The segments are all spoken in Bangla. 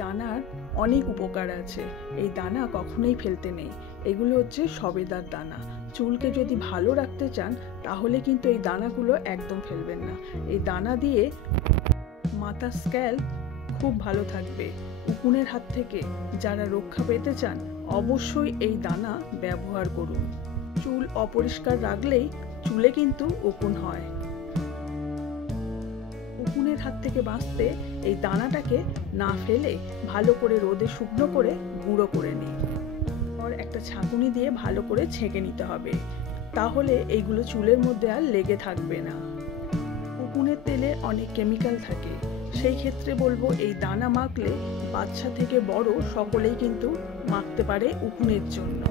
দানার অনেক উপকার আছে। এই দানা কখনোই ফেলতে নেই। এগুলো হচ্ছে সবেদার দানা। চুলকে যদি ভালো রাখতে চান তাহলে কিন্তু এই দানাগুলো একদম ফেলবেন না। এই দানা দিয়ে মাথার স্ক্যাল্প খুব ভালো থাকবে। উকুনের হাত থেকে যারা রক্ষা পেতে চান অবশ্যই এই দানা ব্যবহার করুন। চুল অপরিষ্কার রাখলেই চুলে কিন্তু উকুন হয়। উকুনের হাত থেকে বাঁচতে এই দানাটাকে না ফেলে ভালো করে রোদে শুকনো করে গুঁড়ো করে নিই। আর একটা ছাঁকুনি দিয়ে ভালো করে ছেঁকে নিতে হবে, তাহলে এইগুলো চুলের মধ্যে আর লেগে থাকবে না। উকুনের তেলে অনেক কেমিক্যাল থাকে, সেই ক্ষেত্রে বলবো এই দানা মাখলে বাচ্চা থেকে বড় সকলেই কিন্তু মাখতে পারে উকুনের জন্য।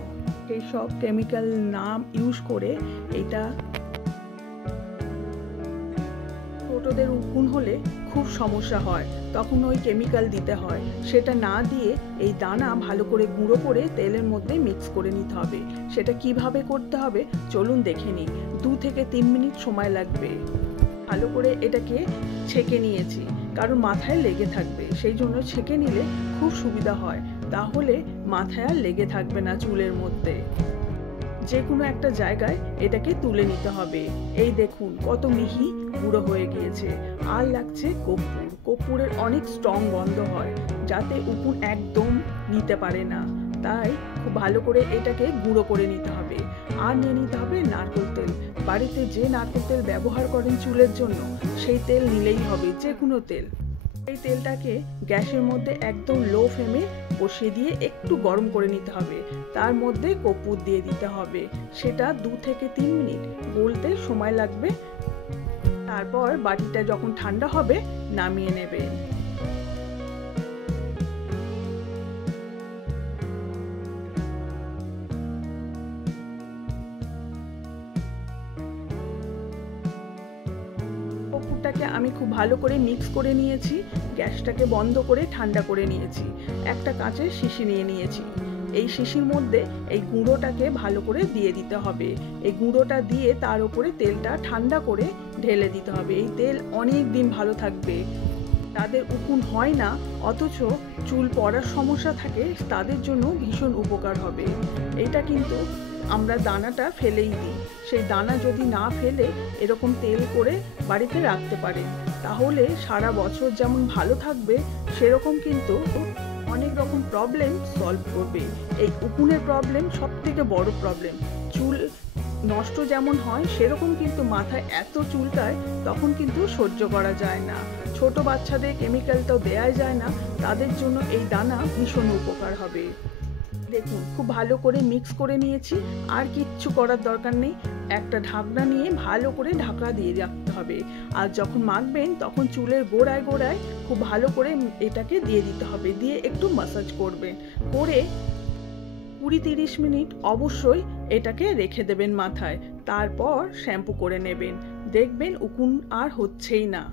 এই সব কেমিক্যাল নাম ইউজ করে এটা ছোটদের উকুন হলে খুব সমস্যা হয়, তখন ওই কেমিক্যাল দিতে হয়। সেটা না দিয়ে এই দানা ভালো করে গুঁড়ো করে তেলের মধ্যে মিক্স করে নিতে হবে। সেটা কিভাবে করতে হবে চলুন দেখে নিই। 2 থেকে 3 মিনিট সময় লাগবে। ভালো করে এটাকে ছেঁকে নিয়েছি, কারণ মাথায় লেগে থাকবে, সেই জন্য ছেঁকে নিলে খুব সুবিধা হয়। তাহলে মাথায় আর লেগে থাকবে না চুলের মধ্যে। যে কোনো একটা জায়গায় এটাকে তুলে নিতে হবে। এই দেখুন কত মিহি গুঁড়ো হয়ে গিয়েছে। আর লাগছে কর্পূর। কর্পূরের অনেক স্ট্রং গন্ধ হয়, যাতে উকুন একদম নিতে পারে না। তাই খুব ভালো করে এটাকে গুঁড়ো করে নিতে হবে। আর নিয়ে নিতে হবে নারকেল তেল। বাড়িতে যে নারকেল তেল ব্যবহার করেন চুলের জন্য সেই তেল নিলেই হবে, যে কোনো তেল। এই তেলটাকে গ্যাসের মধ্যে একদম লো ফ্লেমে বসিয়ে দিয়ে একটু গরম করে নিতে হবে। তার মধ্যে কর্পূর দিয়ে দিতে হবে। সেটা 2 থেকে 3 মিনিট গলতে সময় লাগবে। তারপর বাটিটা যখন ঠান্ডা হবে নামিয়ে নেবেন। কর্পূরটাকে আমি খুব ভালো করে মিক্স করে নিয়েছি। গ্যাসটাকে বন্ধ করে ঠান্ডা করে নিয়েছি। একটা কাঁচের শিশি নিয়ে নিয়েছি। এই শিশির মধ্যে এই গুঁড়োটাকে ভালো করে দিয়ে দিতে হবে। এই গুঁড়োটা দিয়ে তার উপরে তেলটা ঠান্ডা করে ঢেলে দিতে হবে। এই তেল অনেক দিন ভালো থাকবে। তাদের উকুন হয় না অথচ চুল পড়ার সমস্যা থাকে, তাদের জন্য ভীষণ উপকার হবে। এটা কিন্তু আমরা দানাটা ফেলেই দিই। সেই দানা যদি না ফেলে এরকম তেল করে বাড়িতে রাখতে পারেন, তাহলে সারা বছর যেমন ভালো থাকবে, সেরকম কিন্তু অনেক রকম প্রবলেম সলভ করবে। এই উকুনের প্রবলেম সব থেকে বড় প্রবলেম। চুল নষ্ট যেমন হয় সেরকম কিন্তু মাথায় এত চুলকায়, তখন কিন্তু সহ্য করা যায় না। ছোট বাচ্চাদের কেমিক্যালটাও দেয়া যায় না, তাদের জন্য এই দানা ভীষণ উপকার হবে। দেখুন খুব ভালো করে মিক্স করে নিয়েছি। আর কিচ্ছু করার দরকার নেই। একটা ঢাকনা নিয়ে ভালো করে ঢাকা দিয়ে রাখতে হবে। আর যখন মাখবেন তখন চুলের গোড়ায় গোড়ায় খুব ভালো করে এটাকে দিয়ে দিতে হবে। দিয়ে একটু ম্যাসাজ করবেন। করে 20-30 মিনিট অবশ্যই এটাকে রেখে দেবেন মাথায়। তারপর শ্যাম্পু করে নেবেন। দেখবেন উকুন আর হচ্ছেই না।